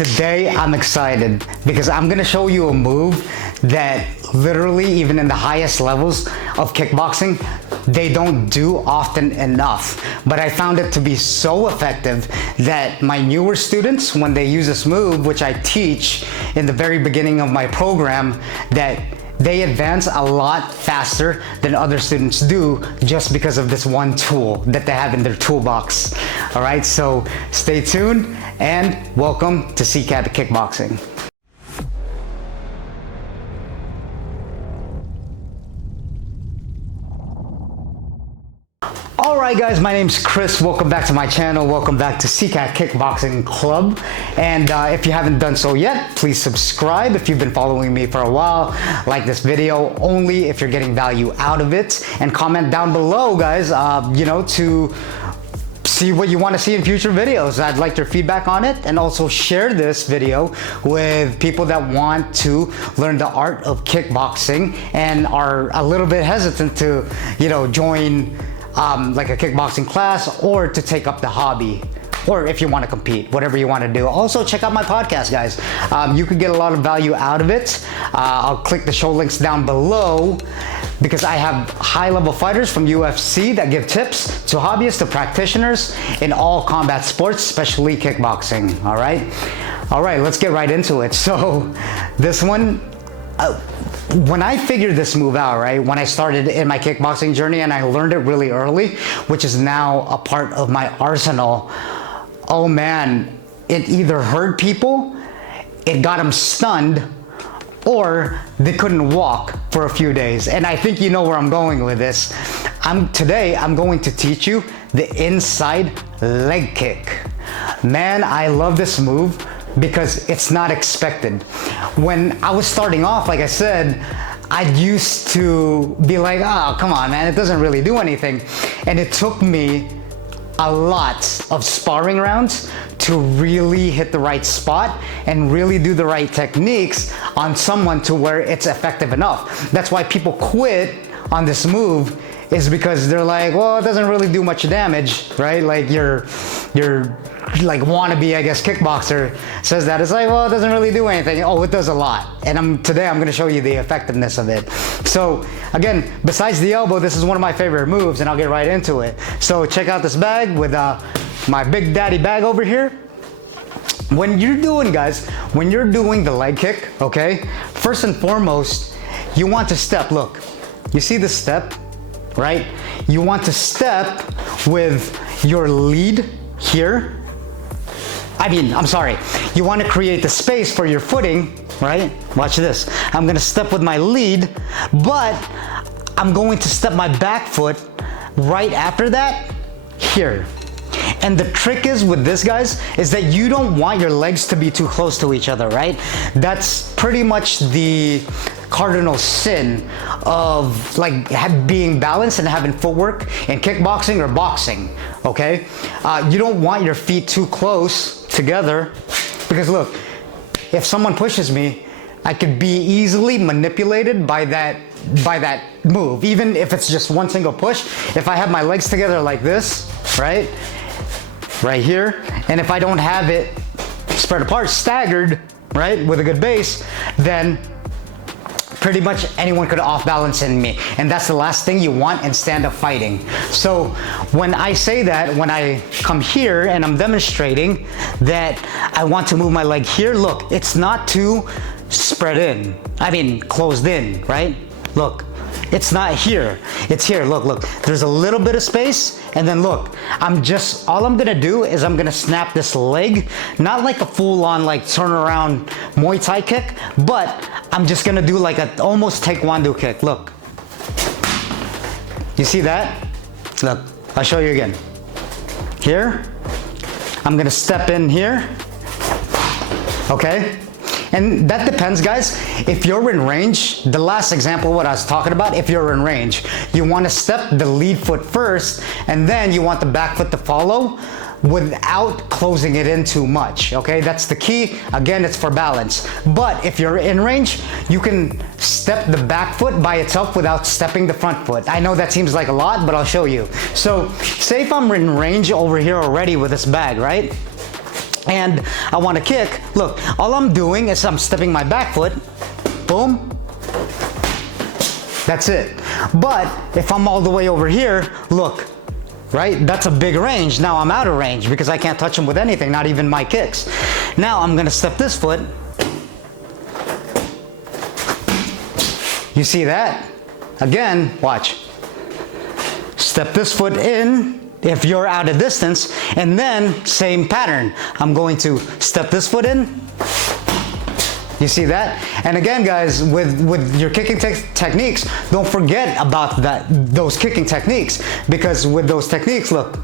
Today I'm excited because I'm gonna show you a move that literally, even in the highest levels of kickboxing, they don't do often enough. But I found it to be so effective that my newer students, when they use this move, which I teach in the very beginning of my program, that they advance a lot faster than other students do just because of this one tool that they have in their toolbox. All right, so stay tuned and welcome to Sicat Kickboxing. Alright guys, my name's Chris. Welcome back to my channel. Welcome back to Sicat Kickboxing Club. And if you haven't done so yet, please subscribe. If you've been following me for a while, like this video only if you're getting value out of it. And comment down below, guys, to see what you want to see in future videos. I'd like your feedback on it, and also share this video with people that want to learn the art of kickboxing and are a little bit hesitant to, join like a kickboxing class or to take up the hobby, or if you want to compete, whatever you want to do. Also check out my podcast, guys. You could get a lot of value out of it. I'll click the show links down below because I have high-level fighters from UFC that give tips to hobbyists to practitioners in all combat sports, especially kickboxing. All right, let's get right into it. So this one, when I figured this move out, right, when I started in my kickboxing journey and I learned it really early, which is now a part of my arsenal, oh man, it either hurt people, it got them stunned, or they couldn't walk for a few days. And I think you know where I'm going with this. Today I'm going to teach you the inside leg kick. Man, I love this move because it's not expected. When I was starting off, like I said, I used to be like, oh, come on, man, it doesn't really do anything. And it took me a lot of sparring rounds to really hit the right spot and really do the right techniques on someone to where it's effective enough. That's why people quit on this move, is because they're like, well, it doesn't really do much damage, right? Like your like wannabe, I guess, kickboxer says that. It's like, well, it doesn't really do anything. Oh, it does a lot. And today I'm gonna show you the effectiveness of it. So again, besides the elbow, this is one of my favorite moves, and I'll get right into it. So check out this bag with my Big Daddy bag over here. When you're doing the leg kick, okay, first and foremost, you want to step. Look, you see the step, right? You want to step with your lead here. You want to create the space for your footing, right? Watch this. I'm gonna step with my lead, but I'm going to step my back foot right after that here. And the trick is with this, guys, is that you don't want your legs to be too close to each other, right? That's pretty much the cardinal sin of like being balanced and having footwork in kickboxing or boxing, okay? You don't want your feet too close together, because look, if someone pushes me, I could be easily manipulated by that move, even if it's just one single push. If I have my legs together like this, right here, and if I don't have it spread apart, staggered, right, with a good base, then pretty much anyone could off balance in me, and that's the last thing you want in stand-up fighting. So when I say that, when I come here and I'm demonstrating that I want to move my leg here, look, it's not too spread in, closed in, right? Look, it's not here, it's here. Look, there's a little bit of space, and then look, all I'm gonna do is I'm gonna snap this leg, not like a full-on like turn around Muay Thai kick, but I'm just gonna do like a almost taekwondo kick. Look, you see that? Look, I'll show you again. Here, I'm gonna step in here, okay? And that depends, guys. If you're in range, the last example what I was talking about, if you're in range, you want to step the lead foot first, and then you want the back foot to follow without closing it in too much, okay? That's the key. Again, it's for balance. But if you're in range, you can step the back foot by itself without stepping the front foot. I know that seems like a lot, but I'll show you. So say if I'm in range over here already with this bag, right? and I want to kick, look, all I'm doing is I'm stepping my back foot, boom, that's it. But if I'm all the way over here, look, right? That's a big range. Now I'm out of range because I can't touch him with anything, not even my kicks. Now I'm gonna step this foot. You see that? Again, watch. Step this foot in if you're out of distance, and then same pattern. I'm going to step this foot in. You see that? And again, guys, with your kicking techniques, don't forget about those kicking techniques, because with those techniques, look,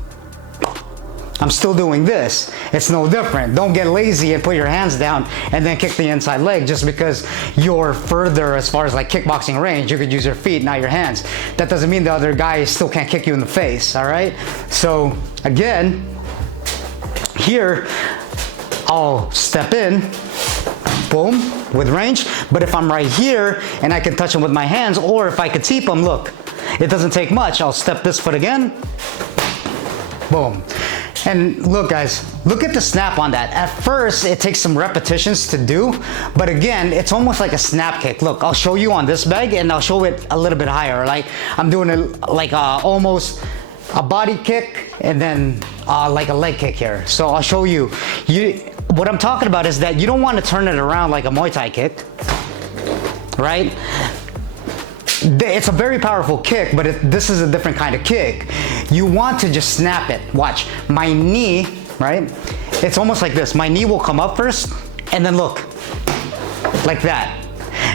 I'm still doing this. It's no different. Don't get lazy and put your hands down and then kick the inside leg just because you're further as far as like kickboxing range. You could use your feet, not your hands. That doesn't mean the other guy still can't kick you in the face, all right? So again, here, I'll step in, boom, with range. But if I'm right here and I can touch him with my hands, or if I could teep him, look, it doesn't take much. I'll step this foot again, boom. And look, guys, look at the snap on that. At first, it takes some repetitions to do, but again, it's almost like a snap kick. Look, I'll show you on this bag, and I'll show it a little bit higher. Like I'm doing it like almost a body kick, and then like a leg kick here. So I'll show you. What I'm talking about is that you don't want to turn it around like a Muay Thai kick, right? It's a very powerful kick, but this is a different kind of kick. You want to just snap it. Watch, my knee, right? It's almost like this. My knee will come up first, and then look, like that.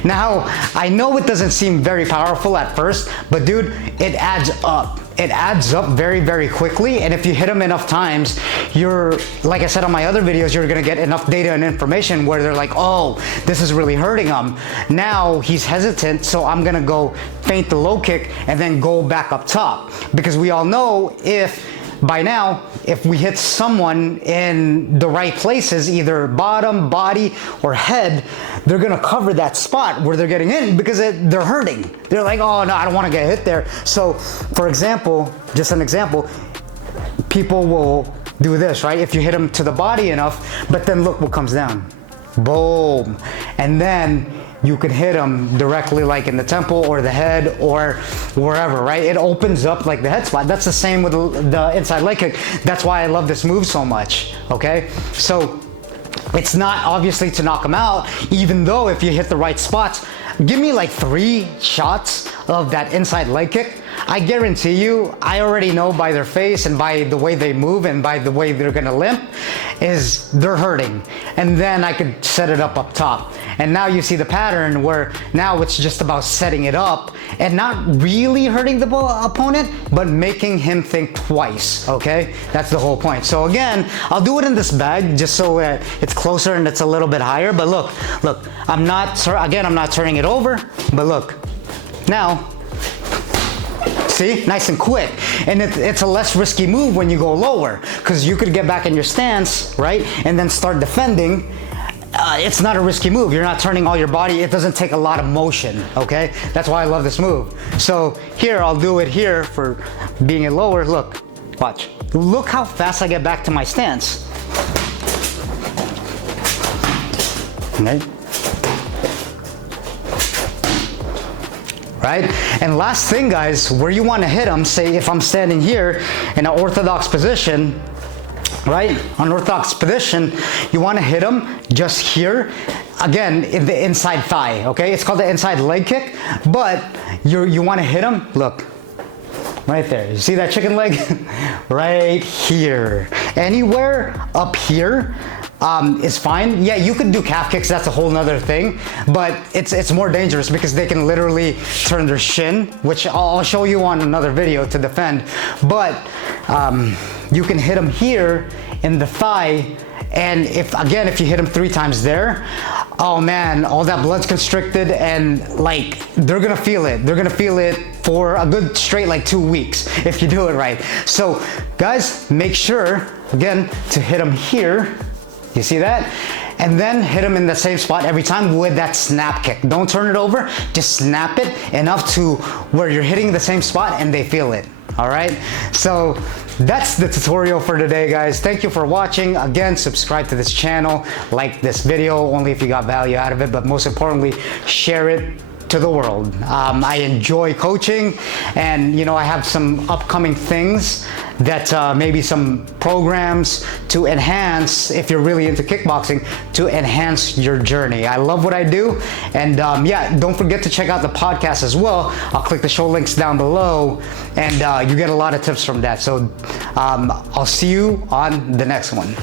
Now, I know it doesn't seem very powerful at first, but dude, it adds up. It adds up very, very quickly. And if you hit them enough times, you're, like I said on my other videos, you're gonna get enough data and information where they're like, oh, this is really hurting him. Now he's hesitant, so I'm gonna go feint the low kick and then go back up top. Because we all know by now, if we hit someone in the right places, either bottom, body, or head, they're gonna cover that spot where they're getting in because they're hurting. They're like, oh no, I don't wanna get hit there. So, for example, just an example, people will do this, right? If you hit them to the body enough, but then look what comes down. Boom. And then you could hit them directly like in the temple or the head or wherever, right? It opens up like the head spot. That's the same with the inside leg kick. That's why I love this move so much, okay? So it's not obviously to knock them out, even though if you hit the right spots, give me like 3 shots of that inside leg kick. I guarantee you, I already know by their face and by the way they move and by the way they're gonna limp, is they're hurting. And then I could set it up top. And now you see the pattern where now it's just about setting it up and not really hurting the opponent, but making him think twice, okay? That's the whole point. So again, I'll do it in this bag just so it's closer and it's a little bit higher. But look, I'm not turning it over, but look, now, see, nice and quick. And it's a less risky move when you go lower, because you could get back in your stance, right? And then start defending. It's not a risky move. You're not turning all your body. It doesn't take a lot of motion, okay? That's why I love this move. So here, I'll do it here for being it lower. Look, watch. Look how fast I get back to my stance. Okay. Right? And last thing, guys, where you want to hit them, say if I'm standing here in an orthodox position, right? Unorthodox position, you want to hit them just here, again, in the inside thigh, okay? It's called the inside leg kick, but you want to hit them, look, right there. You see that chicken leg? Right here. Anywhere up here is fine. Yeah, you could do calf kicks, that's a whole nother thing, but it's more dangerous because they can literally turn their shin, which I'll show you on another video to defend, but you can hit them here in the thigh, and if you hit them 3 times there, oh man, all that blood's constricted, and like they're gonna feel it. They're gonna feel it for a good straight like 2 weeks if you do it right. So guys, make sure again to hit them here. You see that? And then hit them in the same spot every time with that snap kick. Don't turn it over, just snap it enough to where you're hitting the same spot and they feel it. All right, so that's the tutorial for today, guys. Thank you for watching. Again, subscribe to this channel, like this video only if you got value out of it, but most importantly, share it to the world. I enjoy coaching, and you know, I have some upcoming things that maybe some programs to enhance, if you're really into kickboxing, to enhance your journey. I love what I do, and yeah, don't forget to check out the podcast as well. I'll click the show links down below, and you get a lot of tips from that. So I'll see you on the next one.